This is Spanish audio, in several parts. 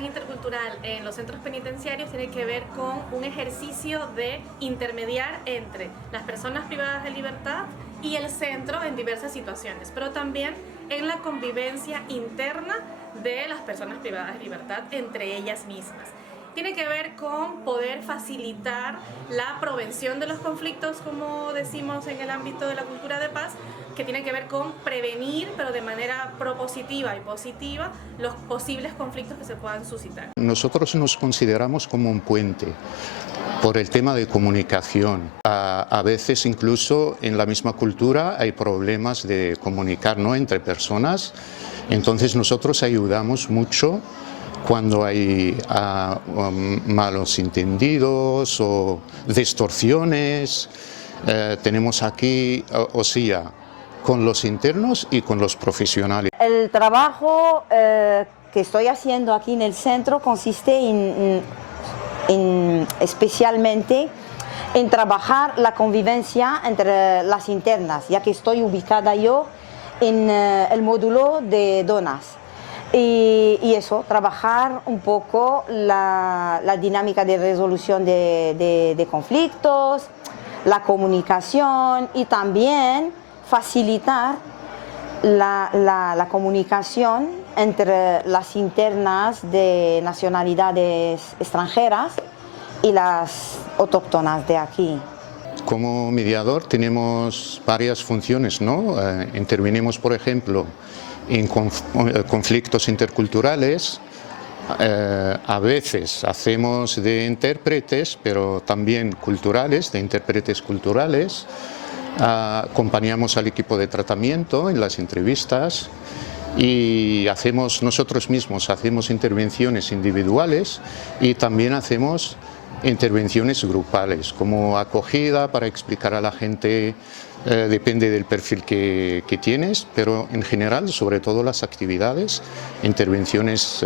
comunicación intercultural en los centros penitenciarios tiene que ver con un ejercicio de intermediar entre las personas privadas de libertad y el centro en diversas situaciones, pero también en la convivencia interna de las personas privadas de libertad entre ellas mismas. Tiene que ver con poder facilitar la prevención de los conflictos, como decimos en el ámbito de la cultura de paz, que tiene que ver con prevenir, pero de manera propositiva y positiva, los posibles conflictos que se puedan suscitar. Nosotros nos consideramos como un puente por el tema de comunicación. A veces incluso en la misma cultura hay problemas de comunicar, ¿no?, entre personas. Entonces nosotros ayudamos mucho cuando hay malos entendidos o distorsiones. Tenemos aquí, o sea, con los internos y con los profesionales. El trabajo que estoy haciendo aquí en el centro consiste especialmente en trabajar la convivencia entre las internas, ya que estoy ubicada yo en el módulo de donas. Y eso, trabajar un poco la dinámica de resolución de conflictos, la comunicación y también facilitar la comunicación entre las internas de nacionalidades extranjeras y las autóctonas de aquí. Como mediador tenemos varias funciones, ¿no? Intervenimos, por ejemplo, en conflictos interculturales. A veces hacemos de intérpretes, pero también culturales, de intérpretes culturales. Acompañamos al equipo de tratamiento en las entrevistas y nosotros mismos hacemos intervenciones individuales y también hacemos intervenciones grupales, como acogida para explicar a la gente, depende del perfil que tienes, pero en general, sobre todo las actividades, intervenciones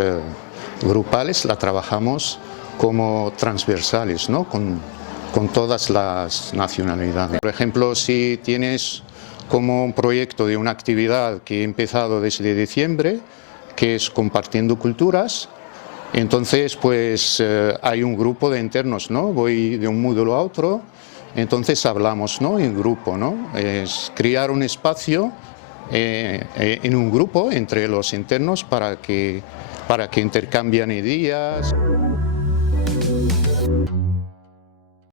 grupales, las trabajamos como transversales, ¿no?, con todas las nacionalidades. Por ejemplo, si tienes como un proyecto de una actividad que he empezado desde diciembre, que es compartiendo culturas, entonces pues hay un grupo de internos, ¿no? Voy de un módulo a otro, entonces hablamos, ¿no?, en grupo, ¿no? Es crear un espacio en un grupo entre los internos para que intercambien ideas.